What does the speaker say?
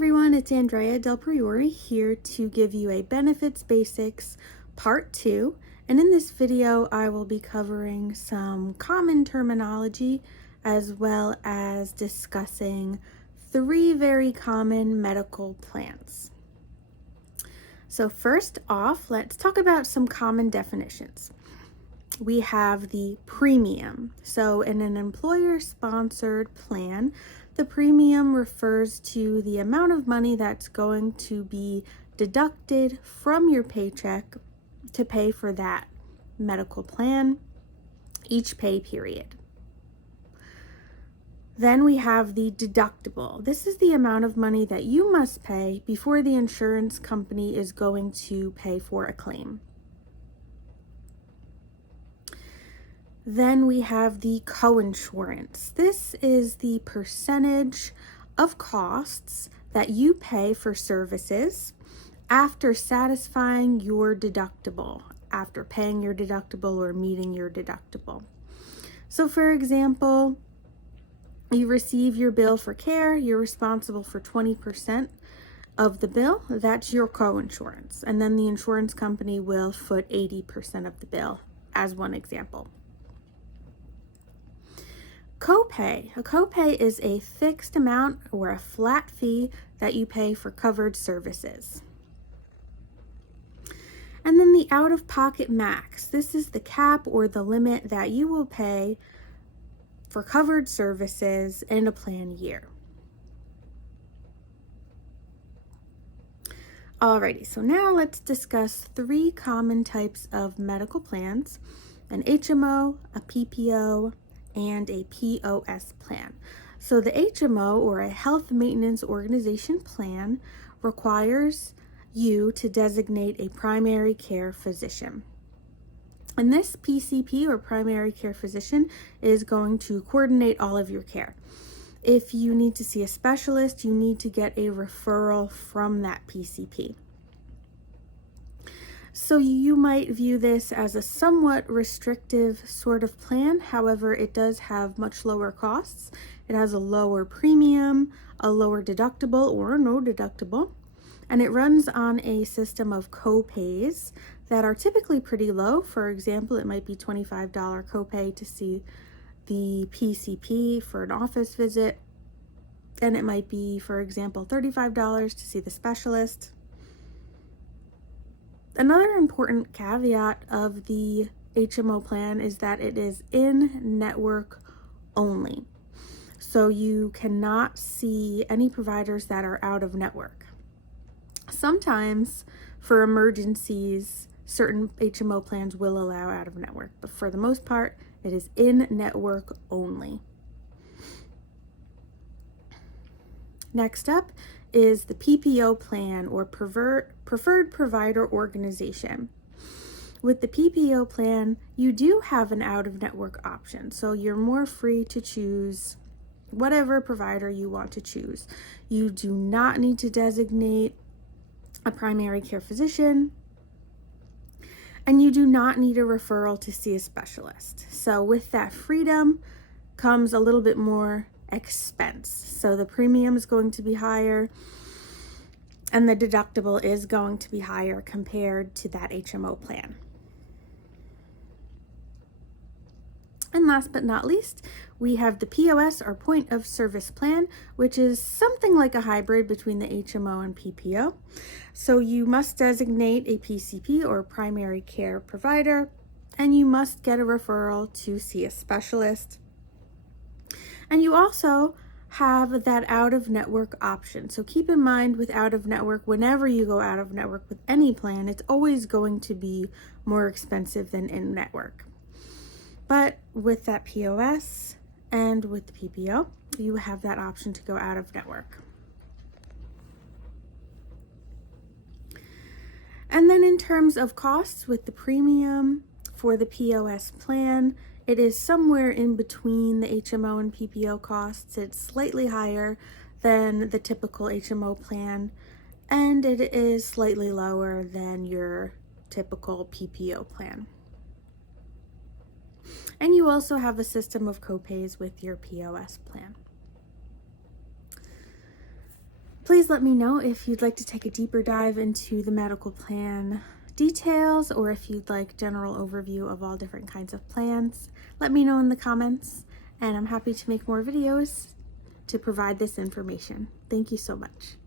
everyone, it's Andrea Del Priore here to give you a Benefits Basics Part 2. And in this video, I will be covering some common terminology as well as discussing 3 very common medical plans. So first off, let's talk about some common definitions. We have the premium. So in an employer-sponsored plan, the premium refers to the amount of money that's going to be deducted from your paycheck to pay for that medical plan each pay period. Then we have the deductible. This is the amount of money that you must pay before the insurance company is going to pay for a claim. Then we have the coinsurance. This is the percentage of costs that you pay for services after satisfying your deductible, after paying your deductible or meeting your deductible. So for example, you receive your bill for care, you're responsible for 20% of the bill, that's your coinsurance. And then the insurance company will foot 80% of the bill as one example. Copay. A copay is a fixed amount or a flat fee that you pay for covered services. And then the out-of-pocket max. This is the cap or the limit that you will pay for covered services in a plan year. Alrighty, so now let's discuss 3 common types of medical plans: an HMO, a PPO, and a POS plan. So the HMO, or a Health Maintenance Organization plan, requires you to designate a primary care physician. And this PCP, or primary care physician, is going to coordinate all of your care. If you need to see a specialist, you need to get a referral from that PCP. So you might view this as a somewhat restrictive sort of plan. However, it does have much lower costs. It has a lower premium, a lower deductible or no deductible, and it runs on a system of co-pays that are typically pretty low. For example, it might be $25 copay to see the PCP for an office visit, and it might be, for example, $35 to see the specialist. Another important caveat of the HMO plan is that it is in-network only. So you cannot see any providers that are out of network. Sometimes for emergencies, certain HMO plans will allow out of network, but for the most part, it is in-network only. Next up is the PPO plan, or Preferred Provider Organization. With the PPO plan, you do have an out-of-network option, so you're more free to choose whatever provider you want to choose. You do not need to designate a primary care physician, and you do not need a referral to see a specialist. So with that freedom comes a little bit more expense. So the premium is going to be higher and the deductible is going to be higher compared to that HMO plan. And last but not least, we have the POS, or Point of Service Plan, which is something like a hybrid between the HMO and PPO. So you must designate a PCP, or primary care provider, and you must get a referral to see a specialist. And you also have that out-of-network option. So keep in mind, with out-of-network, whenever you go out-of-network with any plan, it's always going to be more expensive than in-network. But with that POS and with the PPO, you have that option to go out-of-network. And then in terms of costs, with the premium for the POS plan, it is somewhere in between the HMO and PPO costs. It's slightly higher than the typical HMO plan, and it is slightly lower than your typical PPO plan. And you also have a system of copays with your POS plan. Please let me know if you'd like to take a deeper dive into the medical plan details, or if you'd like general overview of all different kinds of plans. Let me know in the comments, and I'm happy to make more videos to provide this information. Thank you so much.